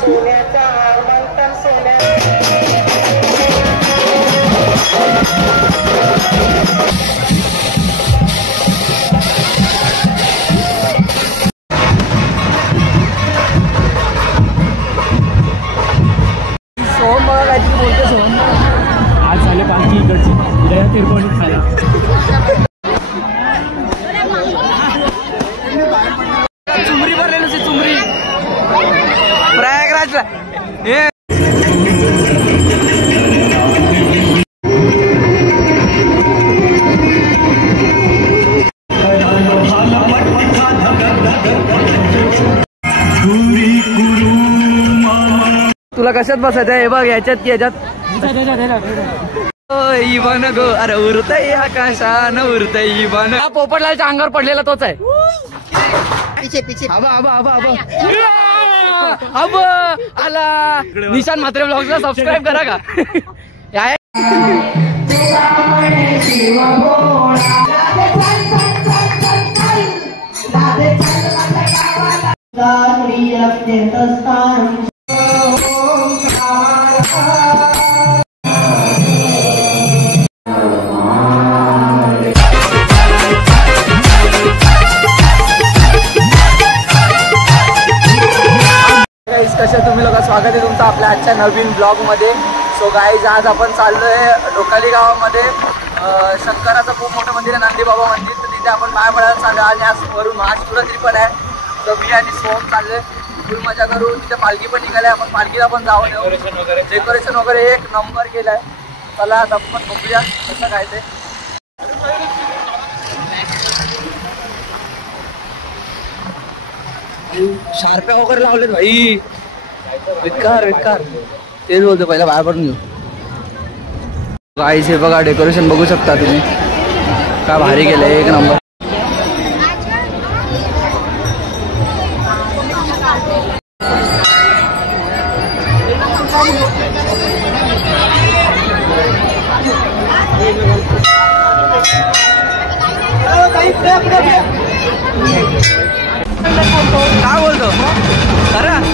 सोन्याचा हार मागतात सोन्या सोहम बघा काहीतरी बोलतो सोहम आज झाले पालखी इकडची उद्या तिरकोणी खायला चुमरी भरलेलं आहे चुमरी प्रयागराजला हे तुला कशात बसायचं हे बघ याच्यात की याच्यात इवन गो अरे उरतय आकाशान उरतय इवन पोपटलालच्या अंगावर पडलेला तोच आहे पिछे पिछे अब आला निशान म्हात्रे ब्लॉग्सला सबस्क्राईब करा का कशा तुम्ही लोक स्वागत आहे तुमचं आपल्या आजच्या नवीन ब्लॉग मध्ये. सो गाईज आज आपण चाललोय डोकाली गावामध्ये शंकराचं खूप मोठं मंदिर आहे नंदीबाबा मंदिर. तर तिथे आपण पाया पडायला चाललो आणि आज वरून महाशिवरात्री पण आहे. तर मी आणि सोहम चाललोय फुल मजा करू. तिथे पालखी पण निघाली आपण पालखीला पण जाऊन येऊ. डेकोरेशन वगैरे एक नंबर केलाय. चला आता आपण बघूया कसं काय ते. शार्प्या वगैरे लावलेत भाई विकार तेच बोलतो पहिला बाहेर पडून घेऊ. गाईस हे बघा डेकोरेशन बघू शकता तुम्ही काय भारी केलंय एक नंबर. काय बोलतो खरं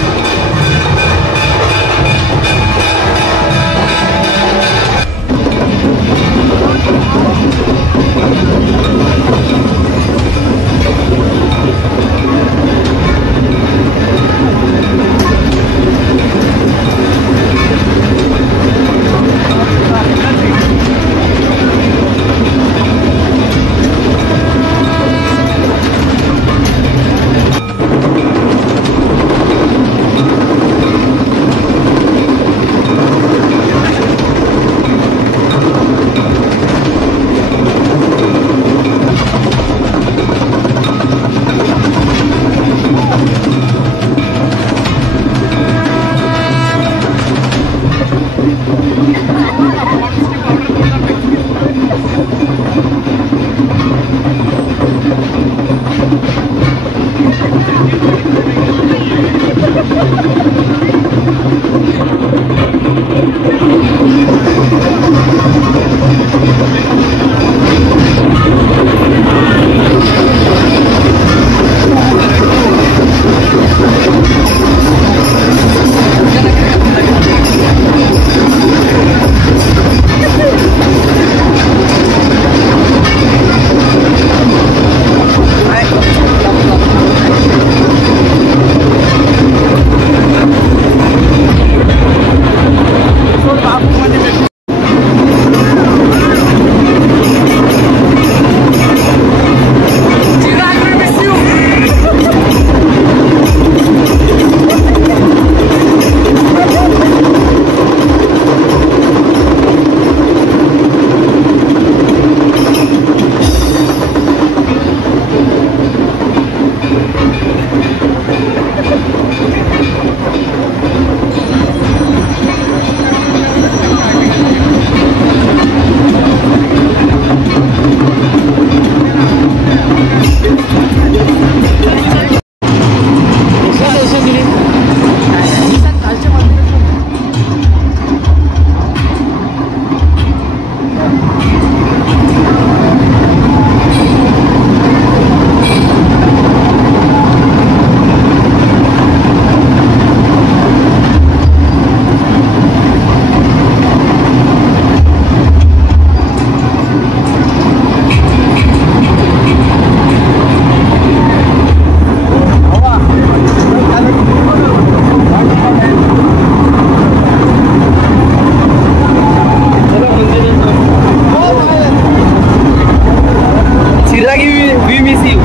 चिरागी वी मिस यू.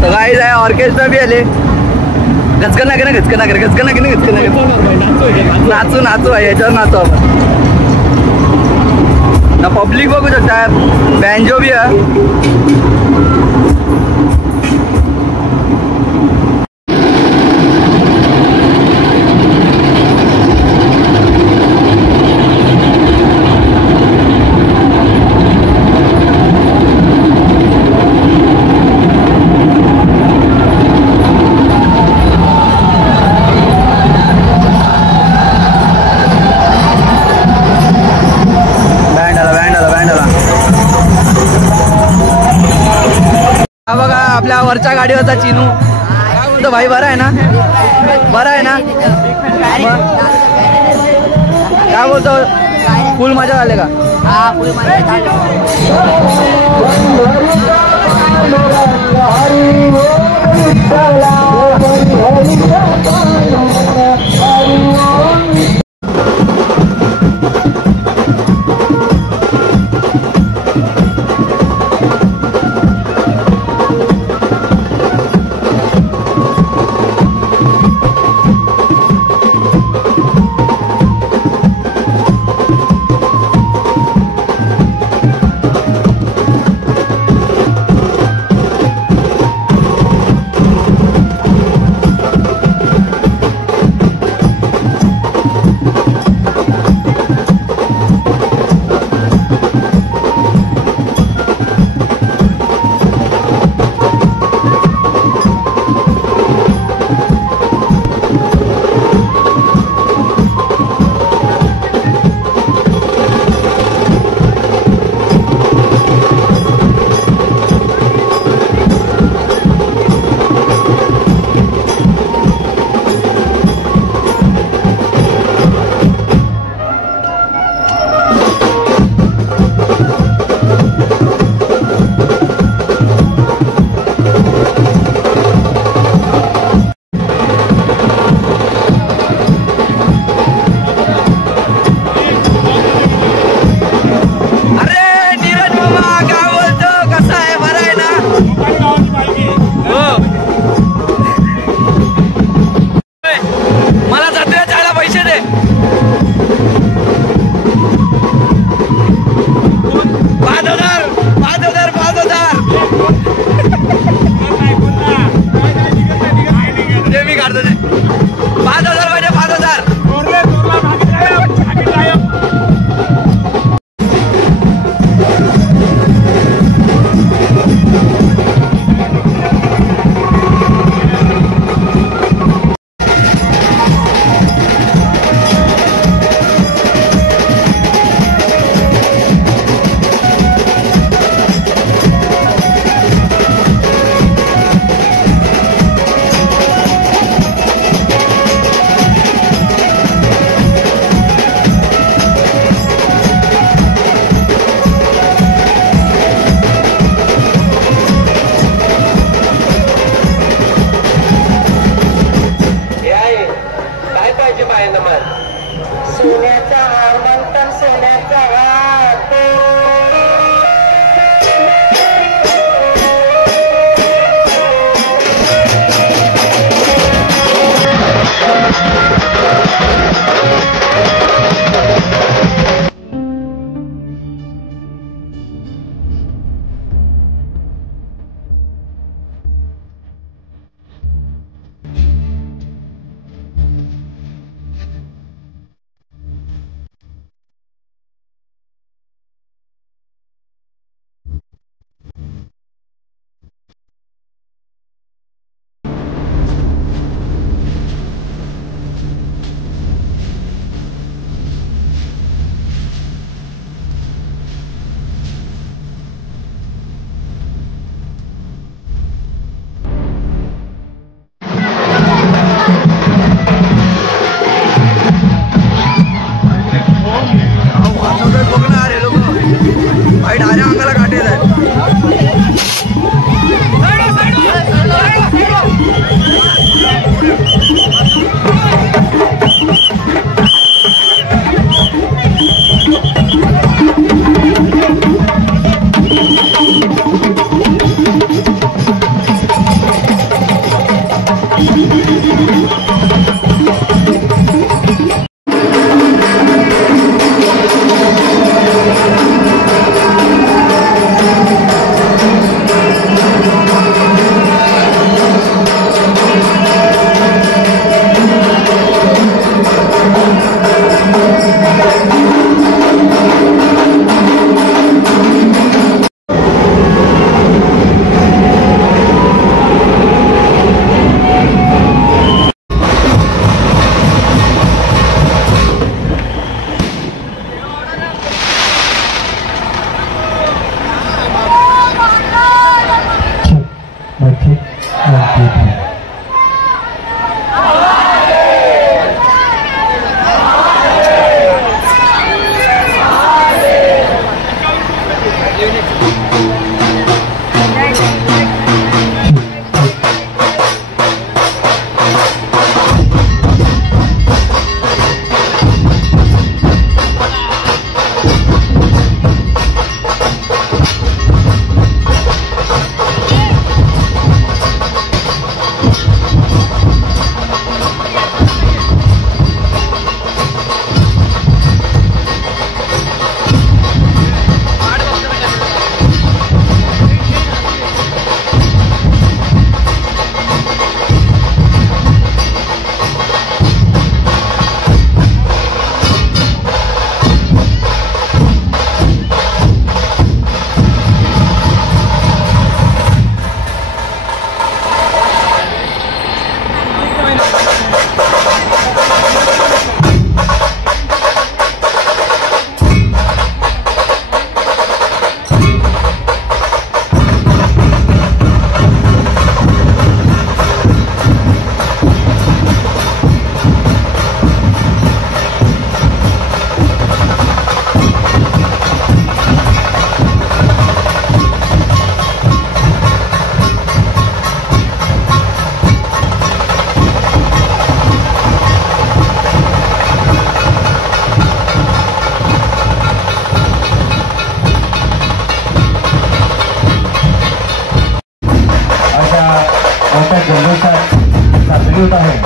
तर गाईज आहे ऑर्केस्ट्रा बी आले. गचकन ना गचकन नाचू नाचू आहे याच्यावर नाचू आपण ना. पब्लिक बघू शकता बँजो बी आहे. हा बघा आपल्या वरच्या गाडीवरचा चिनू. काय बोलतो भाई, बरा आहे ना? बरा आहे ना? काय बोलतो, फुल मजा झाले का? हा फुल मजा होता है।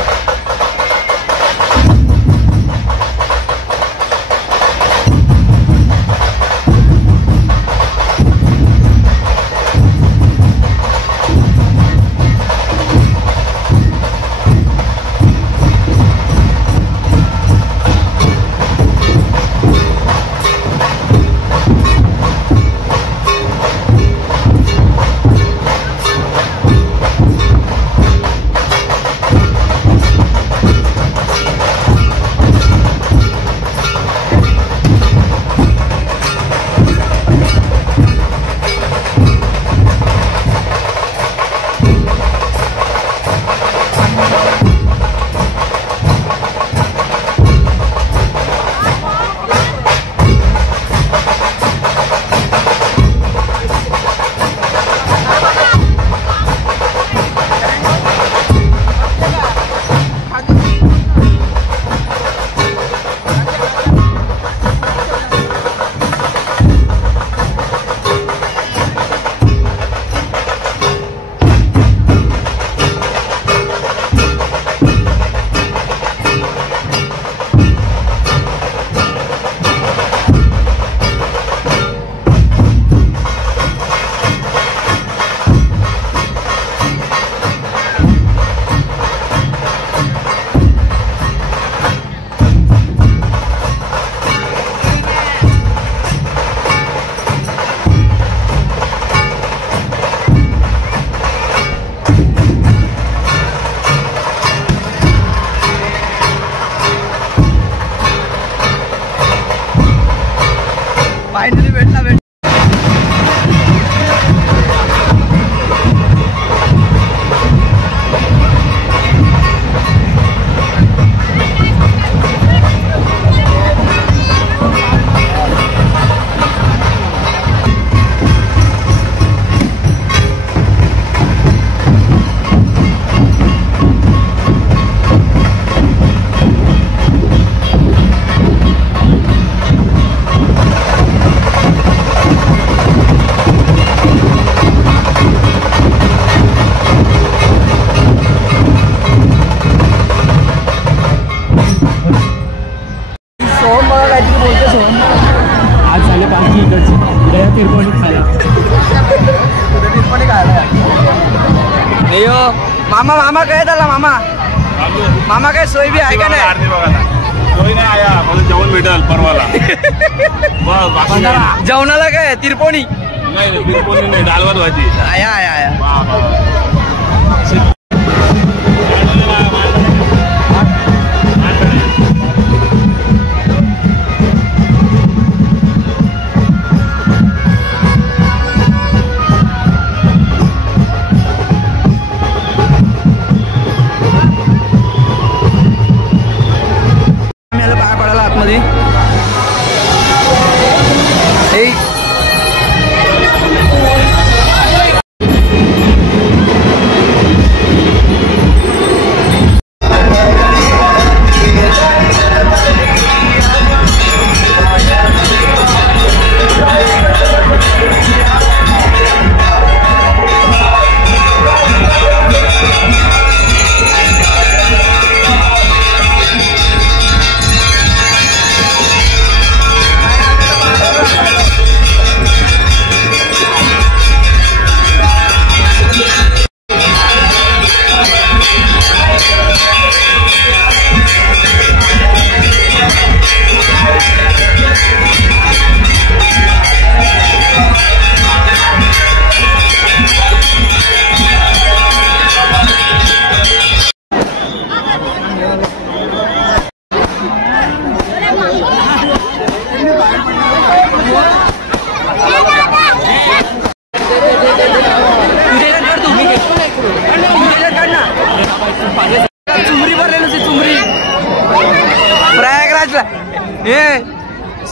फायनली भेटला मामा मामा काय झाला मामा मामा काय सोय बी आहे का नाही सोय नाही आया मला जेवण भेटल परवाला जेवणाला काय तिरपोणी नाही तिरपोणी नाही डाळ भात भाजी आया आया आया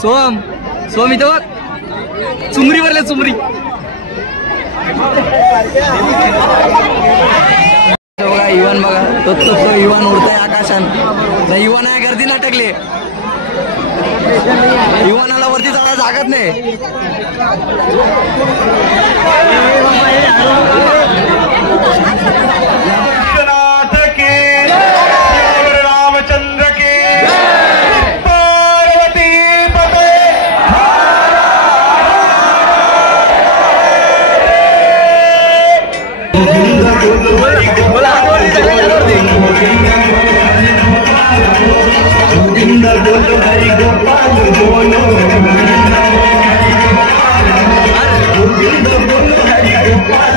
सोम सोम इथं बघ चुमरी वरले चुमरी बघा इवन बघा तो इवन उडतोय आकाशान इवन आहे गर्दी नाटकले इवानाला वरती जायला जागत नाही रामचंद्र के पार्वती पते गोविंद बोलो हरि गोपाल बोलो गोविंद बोलो हरि गोपाल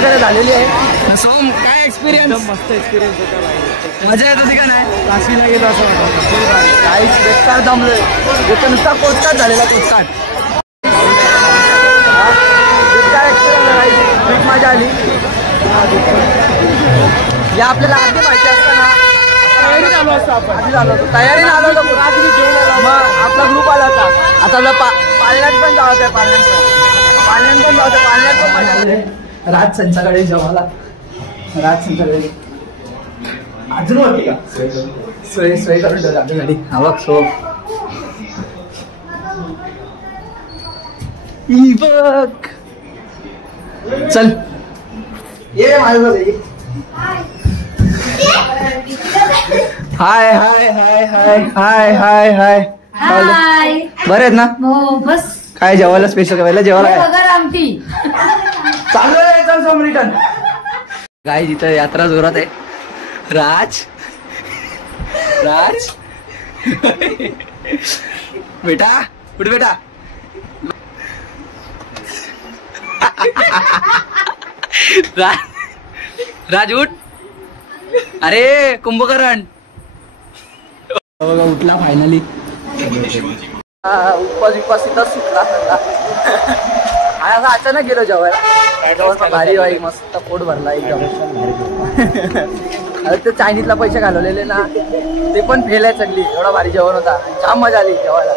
वगैरे झालेली आहे. सोम काय एक्सपिरियन्स? मस्त एक्सपिरियन्स होता. मजा येत होती का नाही? काशीला गेलो असं वाटतं. काहीच बेकार दमलोय. नुसता पोस्टकार्ड झालेला पोस्टकार्ड. काय एक्सपिरियन्स ट्रिप मजा आली. या आपल्याला आधी माहिती असतं ना तयारी झालो असतो आपण. आधी झालो होतो तयारी आलो होतो. मग आपला ग्रुप आला होता. आता आपला पाळण्यात पण जावं आहे. पाळण्यात पण जावं. पाळण्यात पण मजा आली. राज संध्याकाळी जेवायला. राज संध्याकाळी अजून होती का सोय सोय करून ठेवली आपली गाडी. हा बघ सो बघ. चल ये माझ्या. हाय हाय हाय हाय हाय हाय हाय. बरे आहेत ना? बस काय जेवायला स्पेशल जेवायला काय आमटी चालू आहे. चल सोम रिटर्न. काय तिथं यात्रा जोरात आहे. राज राज बेटा कुठ बेटा. राज उठ. अरे कुंभकर्ण उठला फायनली. उपवास तिथं सुटला. असं अचानक गेलो जेवायला. भारी भाई मस्त पोट भरला एकदम. अरे ते चायनीजला पैसे घालवलेले ना ते पण फेल आहे सगळी. एवढा भारी जेवण होता. छान मजा आली जेवायला.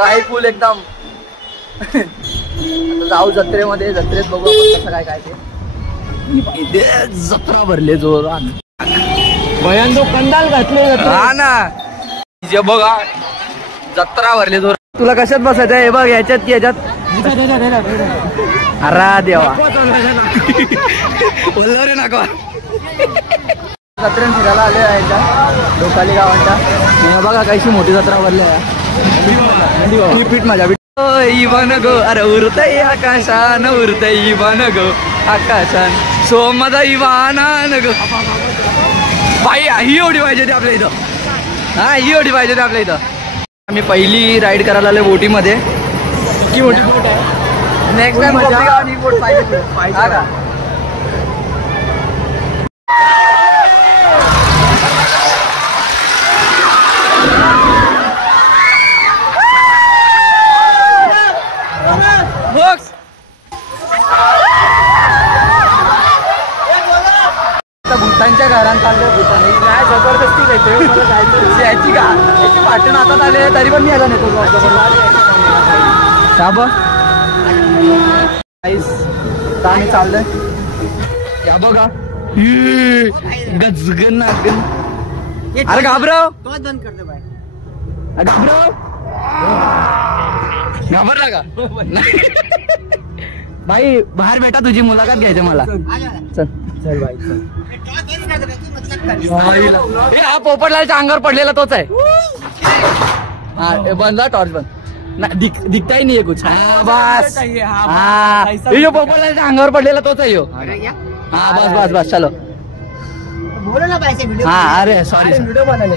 हाय फुल एकदम. जाऊ जत्रेमध्ये. जत्रेत बघू कसं काय काय ते. जत्रा भरले जोर. भयान तो कंदाल घातले. हा ना जे बघा जत्रा भरले जोर. तुला कशात बसायचं आहे? बघ याच्यात की याच्यात. अरे देवा बोललो रे नको. जत्रेन फिरायला आले याच्या डोकाली गावांच्या. बघा कशी मोठी जत्रा भरली आहे. पीठ माझ्या इवान गो. अरे उरतय आकाशान उरतय इवान गो आकाशान. सोमाचा इवान गो. बाई ही एवढी पाहिजे ते आपल्या इथं. हा ही एवढी पाहिजे ते आपल्या इथं. आम्ही पहिली राईड करायला आले बोटीमध्ये. की मोठी बोट आहे. नेक्स्ट टाइम ही बोट पाहिजे का. भूतांच्या घरात चालले. भूतान नाही जबरदस्ती देते मला जायचं. याची का याची पाठवून हातात आले तरी पण मी यायला नेतो. आम्ही चाललोय. या बघा गजगन नागन. अरे घाबरव बंद करते बाय. घाबरव घाबरला का भाई. बाहेर बेटा तुझी मुलाखत घ्यायची मला. चल चल बाई चल. हा पोपटलालच्या अंगावर पडलेला तोच आहे. हा बंद टॉर्च बंद. दिखता ही नाही आहे कुछ. हा बस. हा यो पोपटलालच्या अंगावर पडलेला तोच आहे यो. हा बस बस बस चलो. बोलो ना बाय से वीडियो. हा अरे सॉरी व्हिडिओ बनाले.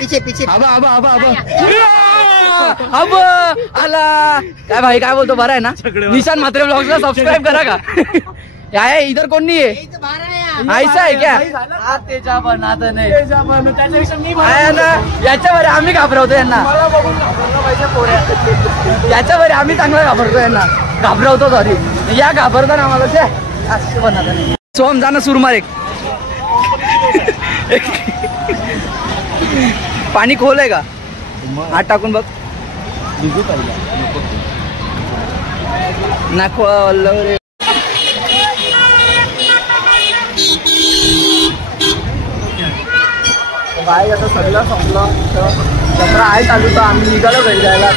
पीछे पीछे. आबा आबा आबा आबा अब आला. काय भाई काय बोलतो. बरं आहे ना. निशान म्हात्रे ब्लॉग्सला सबस्क्राईब करा का. काय इधर कोण नाही आहे. ऐसा आहे क्या. त्याच्या बनात नाही आहे ना. याच्यावर आम्ही घाबरवतो यांना. याच्यावर आम्ही चांगला घाबरतो यांना. घाबरवतो सॉरी. या घाबरतो ना आम्हाला. सोम जा ना सुरमार. एक पाणी खोल आहे का. हात टाकून बघ. नको रे. काय आता सगळं संपलं. जत्रा आहे चालू तर आम्ही निघालो घरी जायला.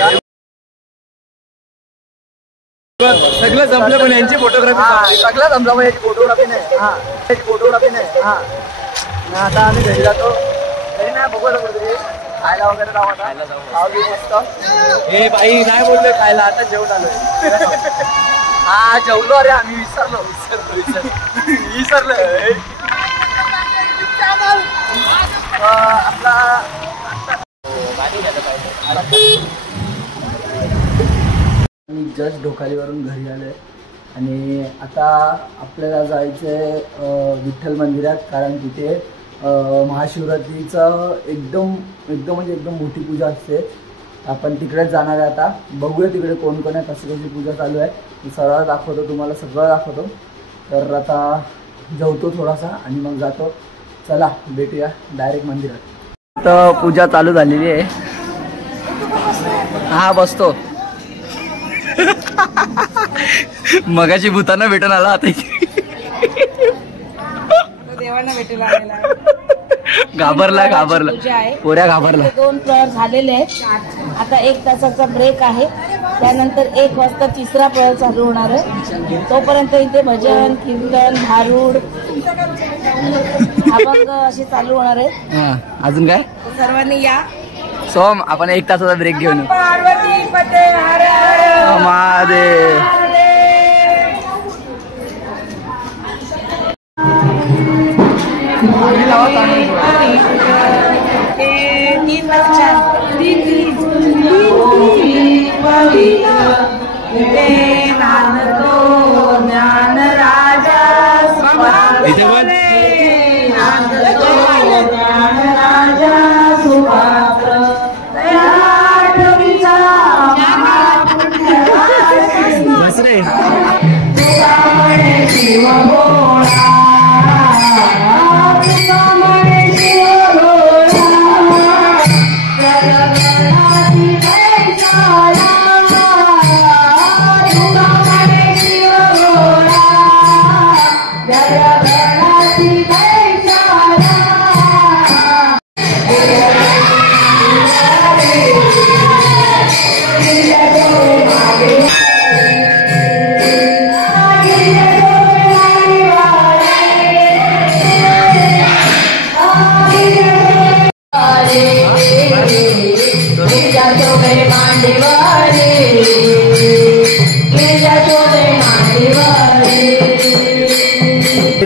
सगळं जमलं पण यांची फोटोग्राफी. सगळं जमलं पण याची फोटोग्राफी नाही. हा याची फोटोग्राफी नाही. हा आता आम्ही घरी जातो. घरी नाही बघू कुठे खायला वगैरे जाऊ. आता खाऊ घेऊ मस्त. हे बाई नाही बोललोय खायला. आता जेवण आलोय. हा जेवलो. अरे आम्ही विसरलो. आपला मी जस्ट ढोकालीवरून घरी आलोय. आणि आता आपल्याला जायचं आहे विठ्ठल मंदिरात, कारण तिथे महाशिवरात्रीचं एकदम म्हणजे एकदम मोठी पूजा असते. आपण तिकडेच जाणार आहे. आता बघूया तिकडे कोण कोण आहे, कशी कशी पूजा चालू आहे. मी सरळ दाखवतो तुम्हाला, सगळं दाखवतो. तर आता जेवतो थोडासा आणि मग जातो. चला भेटूया डायरेक्ट मंदिरात. तर पूजा चालू झालेली आहे. हा बसतो. मगाची भूतांना भेटून आला, आता देवांना भेटायला आलेला आहे. घाबरला पोऱ्या घाबरला. 2 प्रहर झालेले आहेत. आता 1 तासाचा ब्रेक आहे. त्यानंतर 1 वाजता 3रा प्रहर चालू होणार आहे. तोपर्यंत इथे भजन कीर्तन भारूड अभंग असे चालू होणार आहे. अजून काय? सर्वांनी या. सोम आपण 1 तासाचा ब्रेक घेऊन पार्वती पते हर हर महादेव.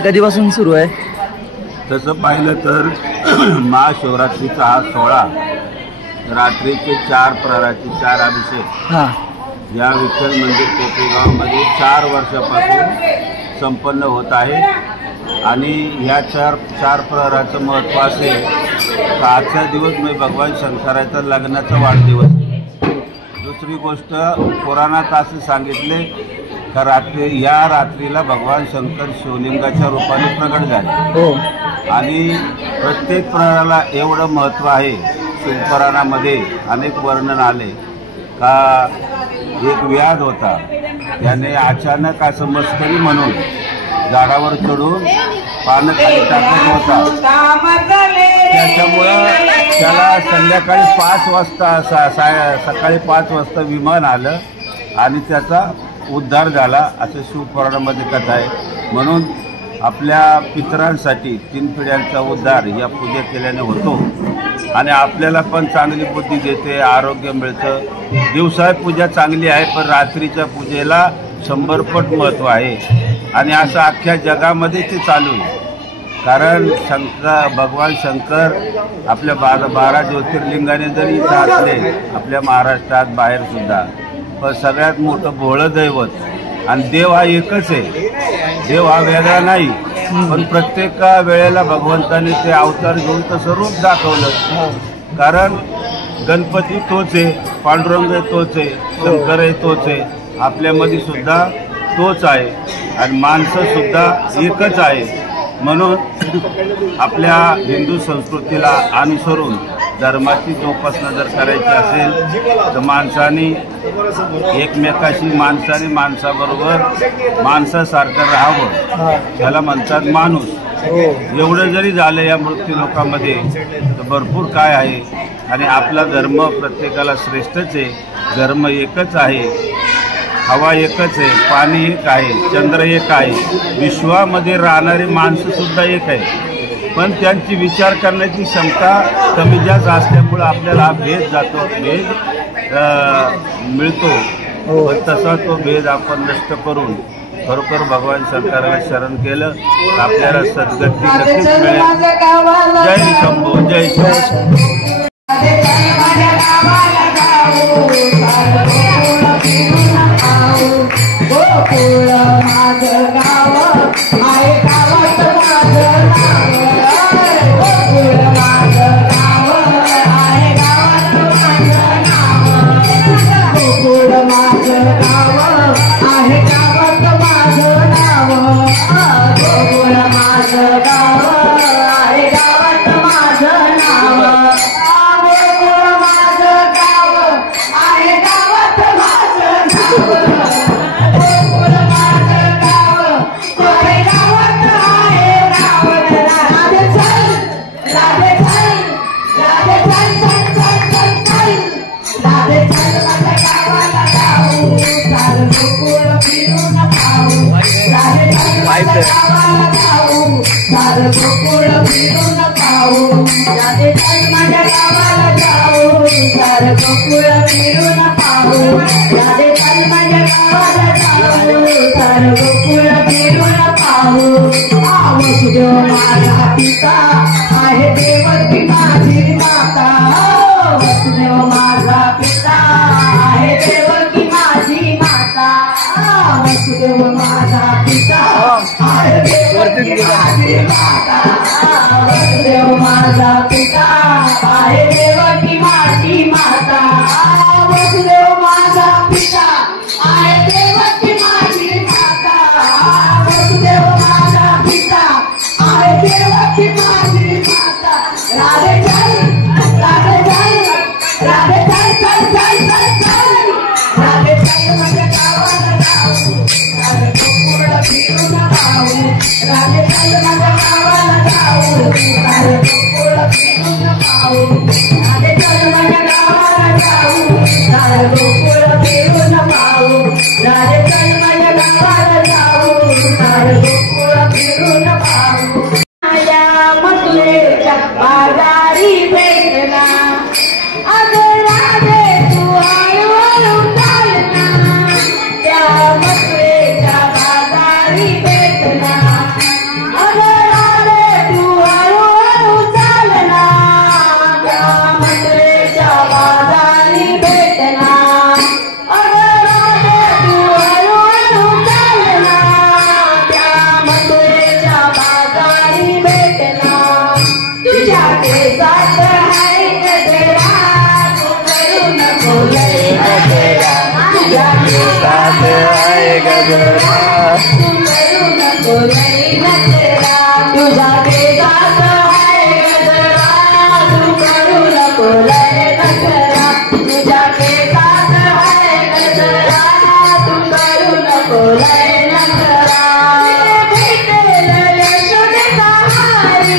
कधीपासून सुरू आहे? तसं पाहिलं तर महाशिवरात्रीचा हा सोहळा रात्रीचे 4 प्रहराचे 4 अभिषेक या विठ्ठल मंदिर कोपेगावमध्ये 4 वर्षापासून संपन्न होत आहे. आणि ह्या 4 प्रहराचं महत्त्व असे का आजचा दिवस म्हणजे भगवान शंकराचा लग्नाचा वाढदिवस. दुसरी गोष्ट, पुराणात असे सांगितले का या रात्रीला भगवान शंकर शिवलिंगाच्या रूपाने प्रगट झाले. आणि प्रत्येक प्रहराला एवढं महत्त्व आहे. शिवपुराणामध्ये अनेक वर्णन आले का एक व्याध होता, त्याने अचानक असं मस्करी म्हणून झाडावर चढून पानं खाली टाकत होता. त्याच्यामुळं त्याला संध्याकाळी 5 वाजता सकाळी 5 वाजता विमान आलं आणि त्याचा उद्धार झाला, असं शिवपुराणामध्ये कथा आहे. म्हणून आपल्या पितरांसाठी 3 पिढ्यांचा उद्धार या पूजा केल्याने होतो. आणि आपल्याला पण चांगली बुद्धी देते, आरोग्य मिळतं. दिवसा पूजा चांगली आहे, पण रात्रीच्या पूजेला 100 पट महत्त्व आहे. आणि असं अख्ख्या जगामध्ये ते चालू आहे. कारण भगवान शंकर आपल्या 12 ज्योतिर्लिंगाने जरी इथं असले आपल्या महाराष्ट्रात बाहेरसुद्धा, पण सगळ्यात मोठं भोळं दैवत आणि देव हा एकच आहे. देव हा वेगळा नाही, पण प्रत्येक वेळेला भगवंताने ते अवतार घेऊन तसं रूप दाखवलं. कारण गणपती तोच आहे, पांडुरंग तोच आहे, शंकर आहे तोच आहे, आपल्यामध्ये सुद्धा तोच आहे आणि माणसं सुद्धा एकच आहे. म्हणून आपल्या हिंदू संस्कृतीला अनुसरून धर्माची जोपासना जर करायची असेल तर माणसाने एकमेकाशी, माणसाने माणसाबरोबर माणसासारखं राहावं, त्याला म्हणतात माणूस. एवढं जरी झालं या मृत्यू लोकांमध्ये तर भरपूर काय आहे. आणि आपला धर्म प्रत्येकाला श्रेष्ठच आहे. धर्म एकच आहे, हवा एकच आहे, पाणी एक आहे, चंद्र एक आहे, विश्वामध्ये राहणारी माणसं सुद्धा एक आहे. पण त्यांची विचार करण्याची क्षमता कमी जास्त असल्यामुळं आपल्याला हा भेद जातो, भेद मिळतो. पण तसा तो भेद आपण नष्ट करून खरोखर भगवान शंकराला शरण केलं तर आपल्याला सद्गती नक्कीच मिळेल. जय शंभो, जय शंभो. आहे देवकी माझी माता, वसुदेव माझा पिता आहे देवकी माझी माता, वसुदेव माझा पिता आहे देवकी माझी माता, वसुदेव माझा पिता आहे देवकी माझी माता, वसुदेव माझा पिता आहे देवकी माझी माता, वसुदेव माझा पिता आहे देवकी माझी माता. राधे चल राधे चल राधे चल चल चल चल चल राधे चल माझ्या गावाला जाऊ, राधे गोकुळ फिरून पाहू, राधे चल माझ्या गावाला जाऊ, राधे गोकुळ फिरून पाहू, राधे चल माझ्या गावाला जाऊ, राधे गोकुळ फिरून पाहू, राधे चल माझ्या गावाला जाऊ, राधे गोकुळ फिरून पाहू. मथुरेच्या बाजारी भेटना, अगं राधे तू हळूहळू चाल ना, त्या मथुरेच्या बाजारी भेटना, अगं राधे तू हळूहळू चाल ना, त्या मथुरेच्या बाजारी भेटना, अगं राधे तू हळूहळू चाल ना, त्या मथुरेच्या बाजारी भेटना. तुझ्या केसात आहे गजरा, तू करू नको लय नखरा, तुझ्या केसात आहे गजरा, तू करू नको लय नखरा, तुझ्या केसात आहे गजरा, तू करू नको लय नखरा, तुझ्या केसात आहे गजरा, तू करू नको लय नखरा. भेटेल यशोदेचा हारी,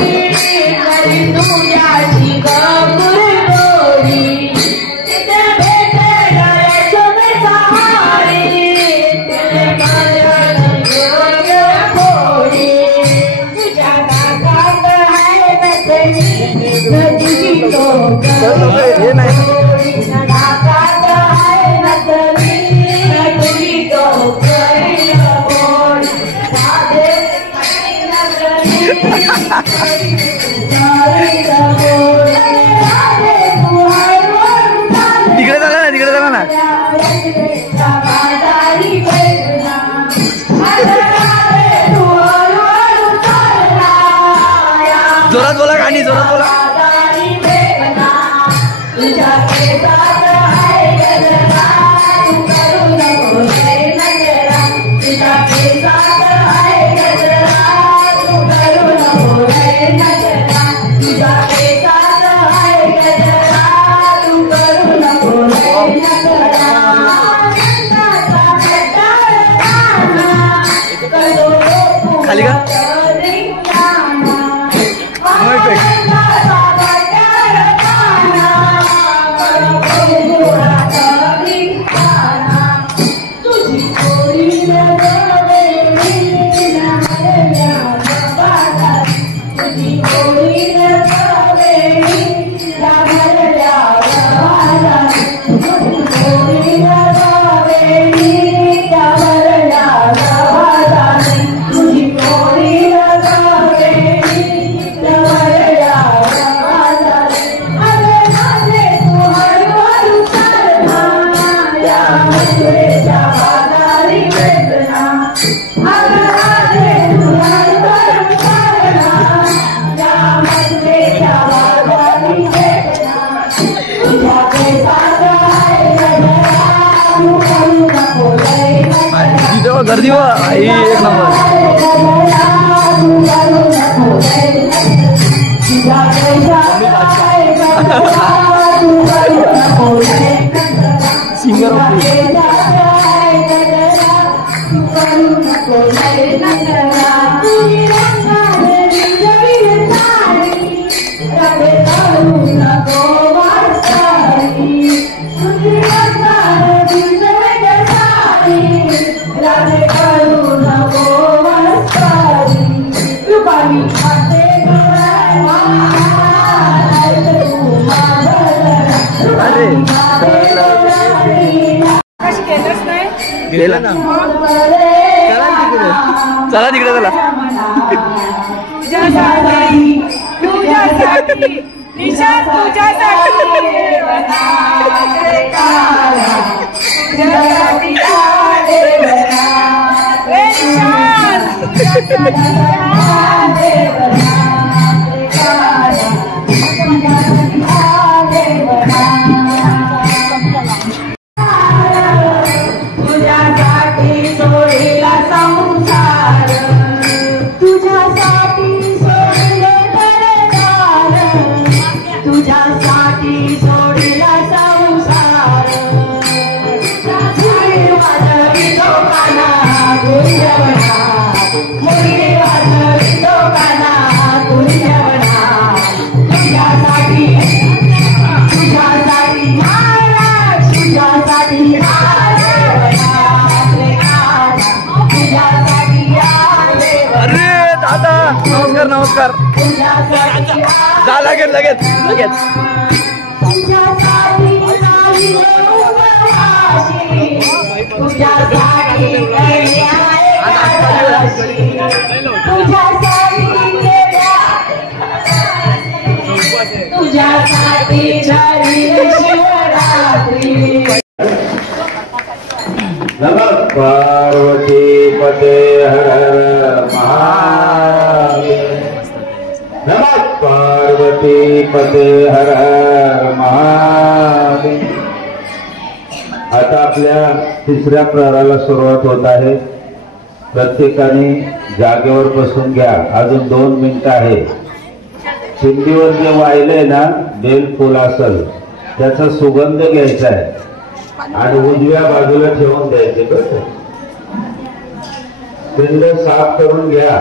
तुझ्याची गपुर गोरी, तिथे भेटेल यशोदेचा हारी, तुझे माझ्या गोरी, तुझ्या नाकात आहे नथनी, तुझी गोरी, नाकात आहे नथनी, तुझी गोरी, राधे नथनी तिकडे चला ना, तिकडे चला ना. जोरात बोला गाणी, जोरात बोला. खाली का गर्दी हो आई एक नंबर. सिंगर राधे गेला ना चला तिकडे चला नमस्कार जा लगेच लगेच लगेच पार्वती पते हर हर महादेव नमः पार्वती पते हर हर महादेव। आता आपल्या तिसऱ्या प्रहराला सुरुवात होत आहे। प्रत्येकाने जागेवर बसून घ्या। अजून 2 मिनिटं आहे। चिंदीवर जे वाहिलंय ना बेल फुल असेल त्याचा सुगंध घ्यायचा आहे आणि उजव्या बाजूला ठेवून द्यायचे। बरं पिंड साफ करून घ्या,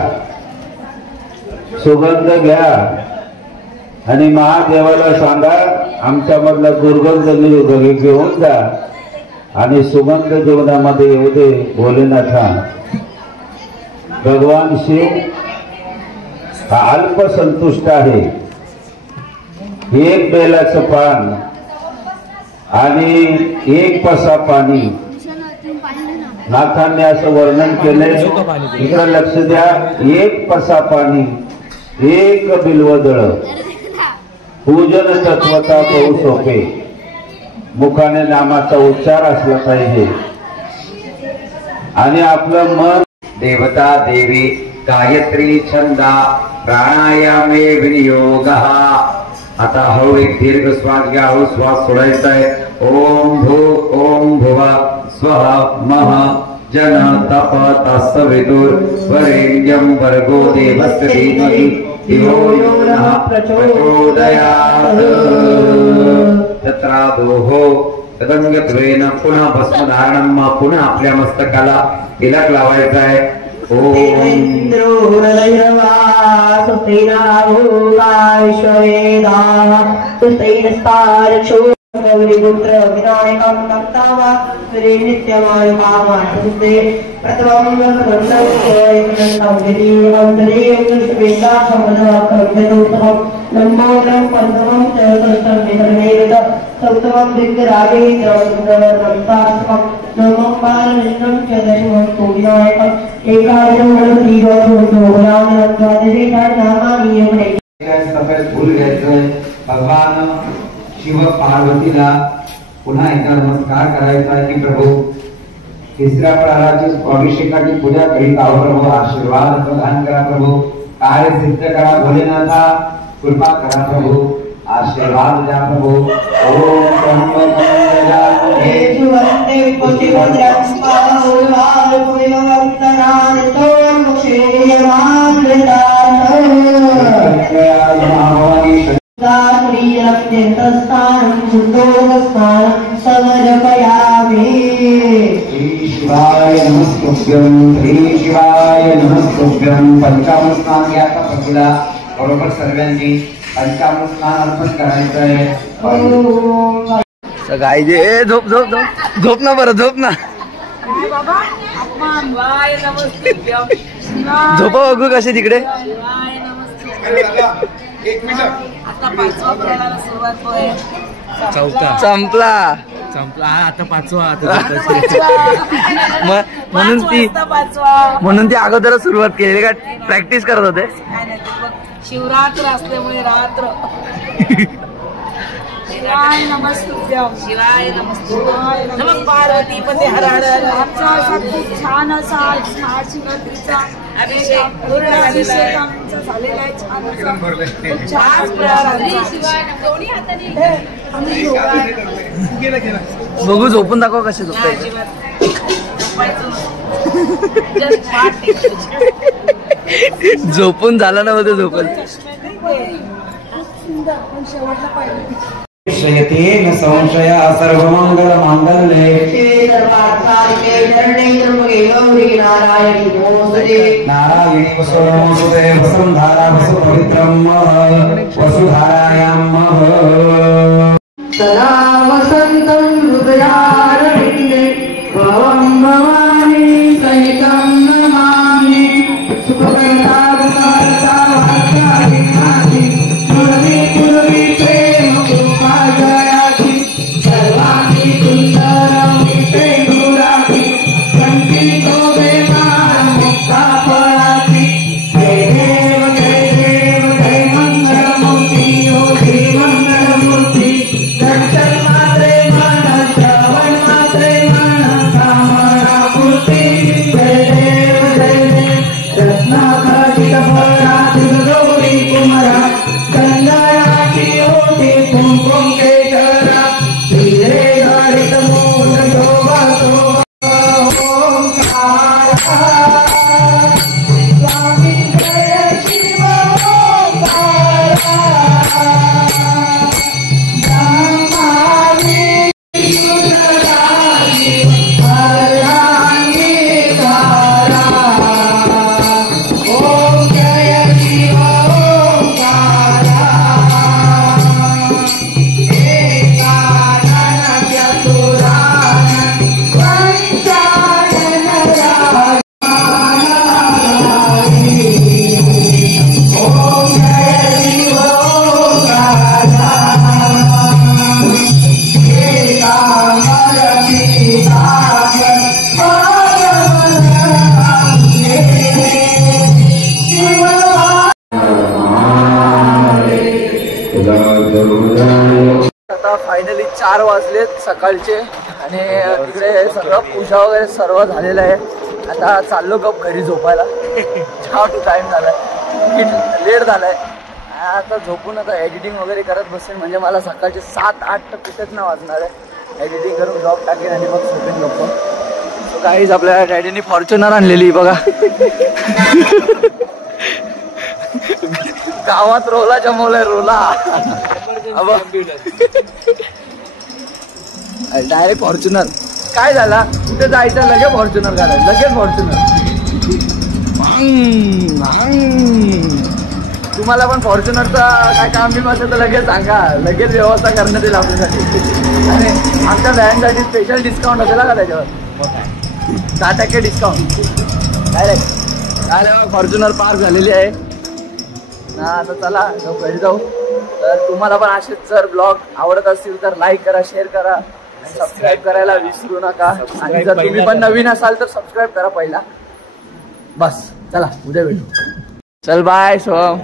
सुगंध घ्या आणि महादेवाला सांगा आमच्यामधला दुर्गंध घेऊन जा आणि सुगंध जीवनामध्ये येऊ दे। भोलेनाथा भगवान शिव हा अल्पसंतुष्ट आहे। एक बेलाचं पान आणि 1 पसा पाणी नाथांनी असं वर्णन केलंय। इकडे लक्ष द्या। 1 पसा पाणी 1 बिल्वदळ पूजन तत्वता बहु सोपे। मुखाने नामाचा उच्चार असला पाहिजे आणि आपलं मन देवता देवी गायत्री छंदा प्राणायामे विनियोगः। आता हळू एक दीर्घ श्वास घ्या, हळू श्वास सोडायचा आहे। ओम भुव स्वः मह जन तप तस्सवितुर वरेण्यं भर्गो देवस्य धीमहि धियो यो नः प्रचोदयात्। तत्रादोहो तदंगत्वेन पुन्हा भस्मधारणं पुन्हा आपल्या मस्तकाला तिलक लावायचा आहे। गौरीपुत्र विनायकं नक्तावा नित्यमाय कामाशुद्धे प्रथमं वन्दनं वेदासमदकर्मयोत्तमं नमोदं पंचमं चतुर्थं निधनेत सप्तमं दिग्गराजेन्द्रवन्दनं नमो बालनिष्ठं च दशमं विनायकम् एकादशं नामानि सफेद फूल घ्यायचं। भगवान शिव पार्वतीला पुन्हा एकदा नमस्कार करायचा आहे की प्रभू तिसऱ्या प्रहराची अभिषेकाची पूजा करीत आहोत। प्रभू आशीर्वाद प्रदान करा, प्रभू कार्य सिद्ध करा, भोलेनाथा कृपा करा, प्रभू आशीर्वाद द्या प्रभू। ओम शिवाय नमस्तुभ्यं। पंचामृत स्नान घ्यायचा पतीला बरोबर सर्वांनी पंचामृत स्नान अर्पण करायचं आहे। सगळी जे झोप झोप झोप झोप ना बरं झोप ना। झोपा बघू कसे तिकडे. आता 5वा प्रयाणाला सुरुवात होय. संपला आता 5वा म्हणून ती अगोदरच सुरुवात केली का प्रॅक्टिस करत होते. काय नाही ते बघ, शिवरात्र असल्यामुळे रात्र. शिवाय नमस्तुभ्यं. शिवाय नमस्तुभ्यं. नमः पार्वती पते हर हर हर. आमचा असा खूप छान असा आज महाशिवरात्रीचा अभिषेक पूर्ण आमचा झालेला आहे. छान असा खूप छान बघू झोपून दाखव कसे झोपायचे. झोपून झाला ना मध्ये झोपल. न संशय सर्वमंगल मांगल्ये नारायणी वसुते वसुंधरा वसु पवित्रम वसुधारायां सदा वसन्तं हृदयारविन्दे भवं भवानी सहितं नमामि. सुखकर्ता विकारता वाक्यादिनादि पूर्वी पूर्वी प्रेम कृपा जयाति सर्वाणि सुन्दरं विषयगुराति कंठितो वेदार मुक्ता पराति. जय देव जय देव जय मंगलमूर्ति योगी मंगलमूर्ति. दर्शन मात्रे मन श्रवण मात्रे मन कामना पूर्ति. जय देव जय देव रत्नाखचित फलाति गौरी कुमारा गंगाराची ओटी कुंकुम केशरा. श्रीरे हरित मूल शोभा ओंकार. स्वामी जय शिव ओंकार. आता फायनली 4 वाजलेत सकाळचे आणि तिकडे सगळं पूजा वगैरे सर्व झालेलं आहे. आता चाललो गप घरी झोपायला. जाम टाइम झालाय, लेट झालाय. आता झोपून आता एडिटिंग वगैरे करत बसेल म्हणजे मला सकाळचे 7-8 तर कुठेच ना वाजणार आहे. एडिटिंग करून ब्लॉग टाकेन आणि मग झोपेन झोपून. सो काहीच आपल्या डॅडीने फॉर्च्युनर आणलेली बघा. गावात रोला जमवलाय रोला. Direct Fortuner. काय झाला कुठे जायचं लगेच फॉर्च्युनर घालायचं, लगेच फॉर्च्युनर. तुम्हाला पण फॉर्च्युनरचा काय काम बिम असेल तर लगेच सांगा, लगेच व्यवस्था करण्यात येईल आपल्यासाठी. आणि आमच्या व्हॅनसाठी स्पेशल डिस्काउंट असेल का त्याच्यावर 10% डिस्काउंट डायरेक्ट. अरे फॉर्च्युनर पार्क झालेली आहे ना. आता चला घरी जाऊ. तर तुम्हाला पण असेच जर ब्लॉग आवडत असतील तर लाईक करा, शेअर करा, सबस्क्राईब करायला विसरू नका. आणि जर तुम्ही पण नवीन असाल तर सबस्क्राईब करा पहिला. बस चला उद्या भेटू. चल बाय सोहम.